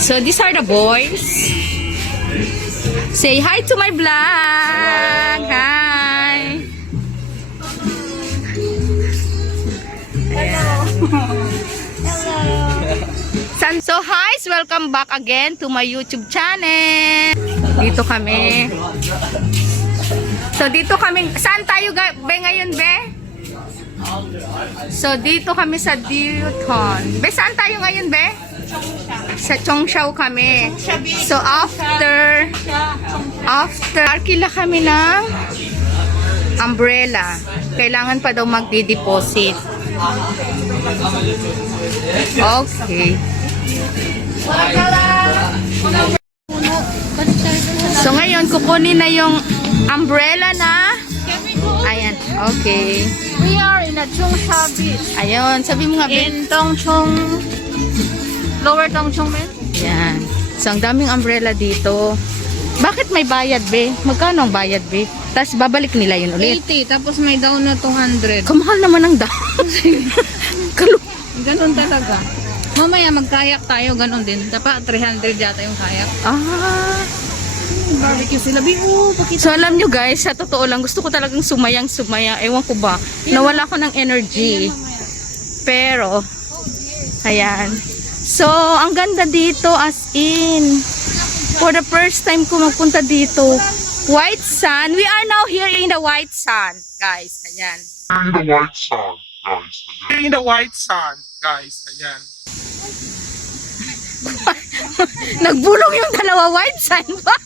So these are the boys. Say hi to my vlog. Hi. So guys, welcome back again to my YouTube channel. Dito kami. So dito kami, saan tayo be ngayon be? So dito kami sa Diuton. Be, saan tayo ngayon be? Sa Chongshaw kami. So after arkila kami ng umbrella. Kailangan pa daw magdi-deposit. Okay. So ngayon kukunin na yung umbrella na. Ayan, okay. We are in a Chongsha Beach. Ayun, sabi mo nga In Tongchong, Lower Tongchong, Ben? Yan. So ang daming umbrella dito. Bakit may bayad be? Magkano ang bayad be? Tapos babalik nila yun ulit. 80, tapos may down na 200. Kamahal naman ang down. Ganon talaga. Mamaya magkayak tayo, ganon din. Dapat 300 yata yung kayak. Ah. Barbecue sila. Biho, So alam nyo guys, sa totoo lang, gusto ko talagang sumaya. Ewan ko ba, nawala ko ng energy. Pero, ayan. So, ang ganda dito as in. For the first time ko magpunta dito. White sand. We are now here in the white sand. Guys, ayan. In the white sun, guys. In the white sun, guys. Ayan. Nagbulong yung dalawa white sand ba?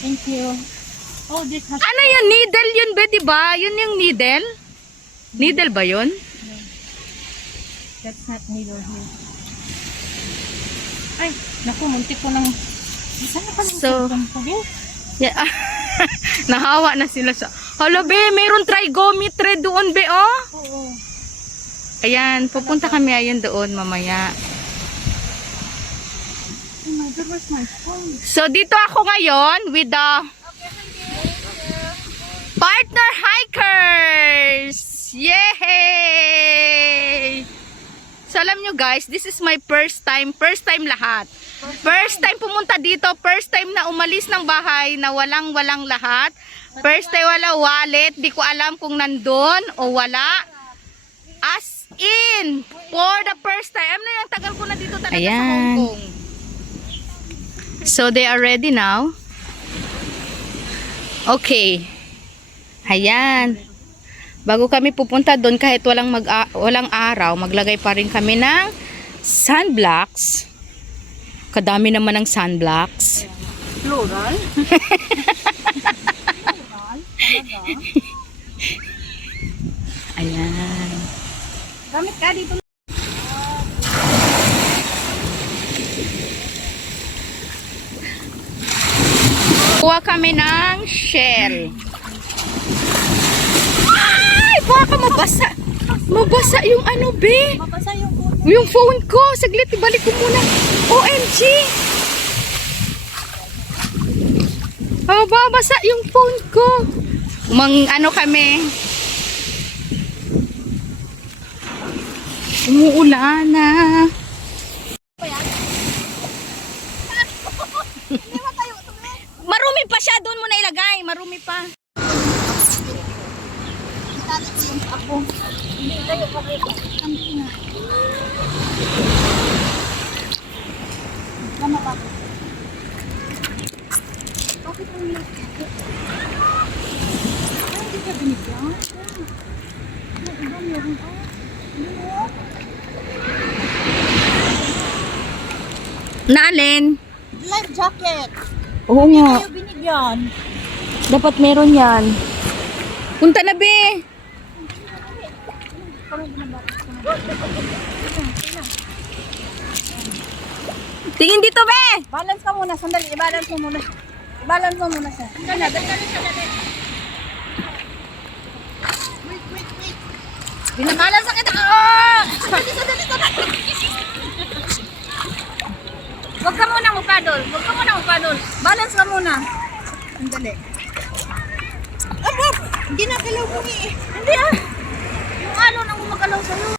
Thank you. Oh, this has... Ano yun? Needle yun ba, diba? Yun yung needle? Needle ba yun? That's not needle here. Ay, naku, muntik ko ng... Saan na pa So, yeah. Nahawa na sila sa... Hala be, mayroon trigonometry doon be, oh. Oo. Ayan, pupunta kami ayan doon mamaya. Oh my God, where's my phone? So, dito ako ngayon with the partner hikers! Yay! So, alam nyo guys, this is my first time lahat. First time pumunta dito, first time na umalis ng bahay na walang lahat. First time wala wallet, di ko alam kung nandun o wala. As in, for the first time. Ano yung tagal ko na dito talaga sa Hong Kong. So, they are ready now. Okay. Ayan. Bago kami pupunta doon, kahit walang araw, maglagay pa rin kami ng sunblocks. Kadami naman ng sunblocks. Plural? Ayan. Gamit ka dito. Kuha kami ng shell. Ay! Baka mabasa. Mabasa yung ano, be. Mabasa yung phone. Yung phone ko. Saglit, ibalik ko muna. OMG! Oh, babasa yung phone ko. Ano kami. Umuulan na. Marumi pa siya. Doon mo na ilagay. Marumi pa. Hindi tayo pabrika. Kami na. Lama pa. Bakit ang late? Ay, hindi ka binigyan? Ay, iba meron pa. Naalin? Life jacket. Oo nga. Tayo binigyan. Dapat meron yan. Punta na, be. Tingin dito, be. Balance ka muna. Sandali. I-balance mo muna. I-balance mo muna siya. Sandali. Binabalance kita. Oh! Sandali. Huwag ka muna magpadol. Balance ka muna. Sandali. Hindi nakalaw mo eh. Hindi ah. Yung alo nang gumagalaw sa'yo.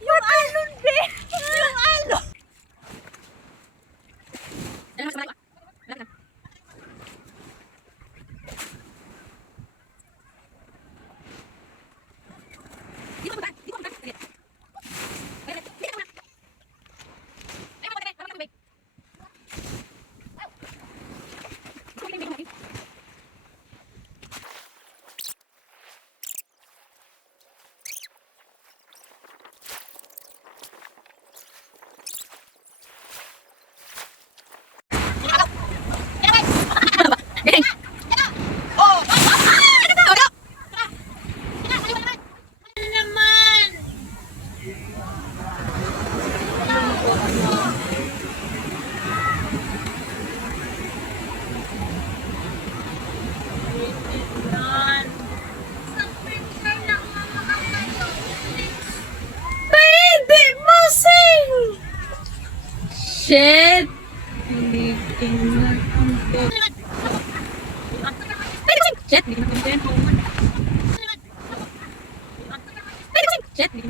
Yung alon, be! Yung alon! Baby, musing! Shit! Shit! Shit!